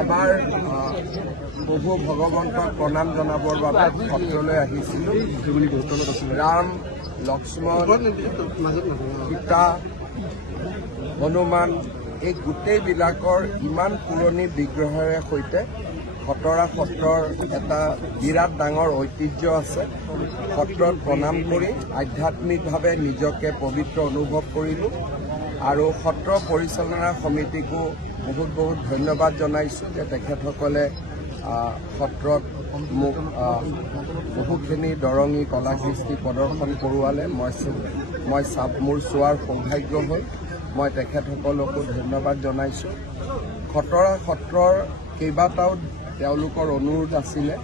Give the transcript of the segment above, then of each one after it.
এবাৰ প্ৰভু ভগৱন্তক প্ৰণাম জনাবৰ বাবে সত্ৰলৈ আহিছিলোঁ। ৰাম, লক্ষ্মণ, সীতা, হনুমান এই গোটেইবিলাকৰ ইমান পুৰণি বিগ্ৰহেৰে সৈতে খটৰা সত্ৰৰ এটা বিৰাট ডাঙৰ ঐতিহ্য আছে। সত্ৰত প্ৰণাম কৰি আধ্যাত্মিকভাৱে নিজকে পবিত্ৰ অনুভৱ কৰিলোঁ আৰু সত্ৰ পৰিচালনা সমিতিকো বহুত বহুত ধন্যবাদ জনাইছোঁ যে তেখেতসকলে সত্ৰত মোক বহুখিনি দৰঙী কলাকৃষ্টি প্ৰদৰ্শন কৰোৱালে। মোৰ চোৱাৰ সৌভাগ্য হ'ল। মই তেখেতসকলকো ধন্যবাদ জনাইছোঁ। খটৰা সত্ৰৰ কেইবাটাও তেওঁলোকৰ অনুৰোধ আছিলে,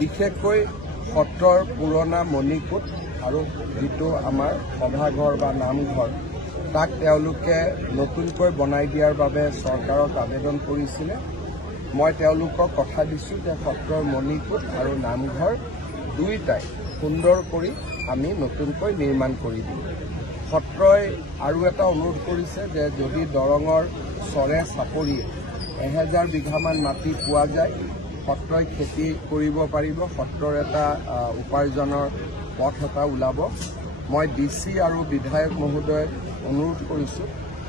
বিশেষকৈ সত্ৰৰ পুৰণা মণিকূট আৰু যিটো আমাৰ সভাঘৰ বা নামঘৰ তাক তেওঁলোকে নতুনকৈ বনাই দিয়াৰ বাবে চৰকাৰক আবেদন কৰিছিলে। মই তেওঁলোকক কথা দিছোঁ যে সত্ৰৰ মণিকূট আৰু নামঘৰ দুয়োটাই সুন্দৰ কৰি আমি নতুনকৈ নিৰ্মাণ কৰি দিম। সত্ৰই আৰু এটা অনুৰোধ কৰিছে যে যদি দৰঙৰ চৰে চাপৰিয়ে 1000 বিঘামান মাটি পোৱা যায়, সত্ৰই খেতি কৰিব পাৰিব, সত্ৰৰ এটা উপাৰ্জনৰ পথ এটা ওলাব। মই DC আৰু বিধায়ক মহোদয়ক অনুৰোধ কৰিছোঁ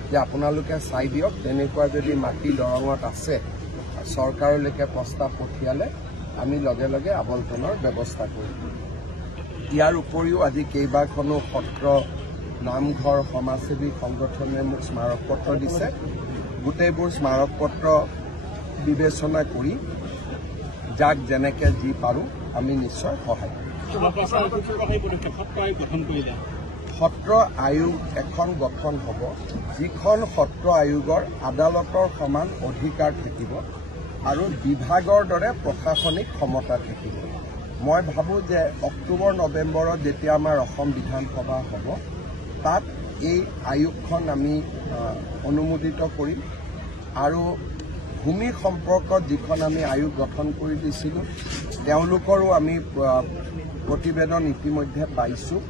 যে আপোনালোকে চাই দিয়ক, তেনেকুৱা যদি মাটি দৰঙত আছে চৰকাৰলৈকে প্ৰস্তাৱ পঠিয়ালে আমি লগে লগে আবণ্টনৰ ব্যৱস্থা কৰিম। ইয়াৰ উপৰিও আজি কেইবাখনো সত্ৰ, নামঘৰ, সমাজসেৱী সংগঠনে মোক স্মাৰকপত্ৰ দিছে। গোটেইবোৰ স্মাৰকপত্ৰ বিবেচনা কৰি যাক যেনেকৈ যি পাৰোঁ আমি নিশ্চয় সহায় কৰিম। সত্ৰ আয়োগ এখন গঠন হ'ব, যিখন সত্ৰ আয়োগৰ আদালতৰ সমান অধিকাৰ থাকিব আৰু বিভাগৰ দৰে প্ৰশাসনিক ক্ষমতা থাকিব। মই ভাবোঁ যে অক্টোবৰ নৱেম্বৰত যেতিয়া আমাৰ অসম বিধানসভা হ'ব তাত এই আয়োগখন আমি অনুমোদিত কৰিম আৰু ভূমি সম্পৰ্কত যিখন আমি আয়োগ গঠন কৰি দিছিলোঁ তেওঁলোকৰো আমি প্ৰতিবেদন ইতিমধ্যে পাইছোঁ।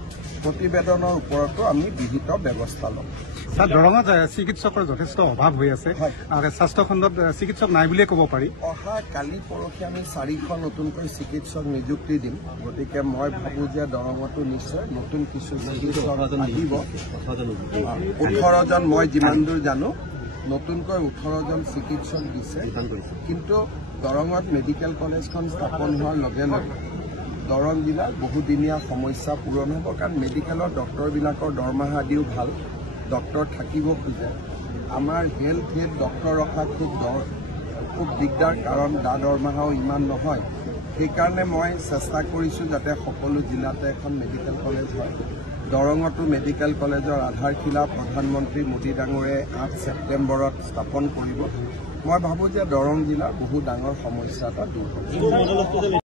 প্ৰতিবেদনৰ ওপৰতো আমি বিহিত ব্যৱস্থা ল'ম। ছাৰ, দৰঙত চিকিৎসকৰ যথেষ্ট অভাৱ হৈ আছে। স্বাস্থ্য খণ্ডত চিকিৎসক নাই বুলিয়ে ক'ব পাৰি। অহা কালি পৰহি আমি 4খন নতুনকৈ চিকিৎসক নিযুক্তি দিম। গতিকে মই ভাবোঁ যে দৰঙতো নিশ্চয় নতুন কিছু চিকিৎসক আহিব। 18জন, মই যিমান দূৰ জানো নতুনকৈ 18জন চিকিৎসক দিছে। কিন্তু দৰঙত মেডিকেল কলেজখন স্থাপন হোৱাৰ লগে লগে দৰং জিলাৰ বহুদিনীয়া সমস্যা পূৰণ হ'ব, কাৰণ মেডিকেলৰ ডক্টৰবিলাকৰ দৰমহা দিও ভাল, ডক্টৰ থাকিব খোজে। আমাৰ হেল্থ হেড ডক্টৰ ৰখা খুব দিগদাৰ, কাৰণ দৰমহাও ইমান নহয়। সেইকাৰণে মই চেষ্টা কৰিছোঁ যাতে সকলো জিলাতে এখন মেডিকেল কলেজ হয়। দৰঙতো মেডিকেল কলেজৰ আধাৰশিলা প্ৰধানমন্ত্ৰী মোদী ডাঙৰে 8 ছেপ্টেম্বৰত স্থাপন কৰিব। মই ভাবোঁ যে দৰং জিলাৰ বহু ডাঙৰ সমস্যা এটা দূৰ হ'ব।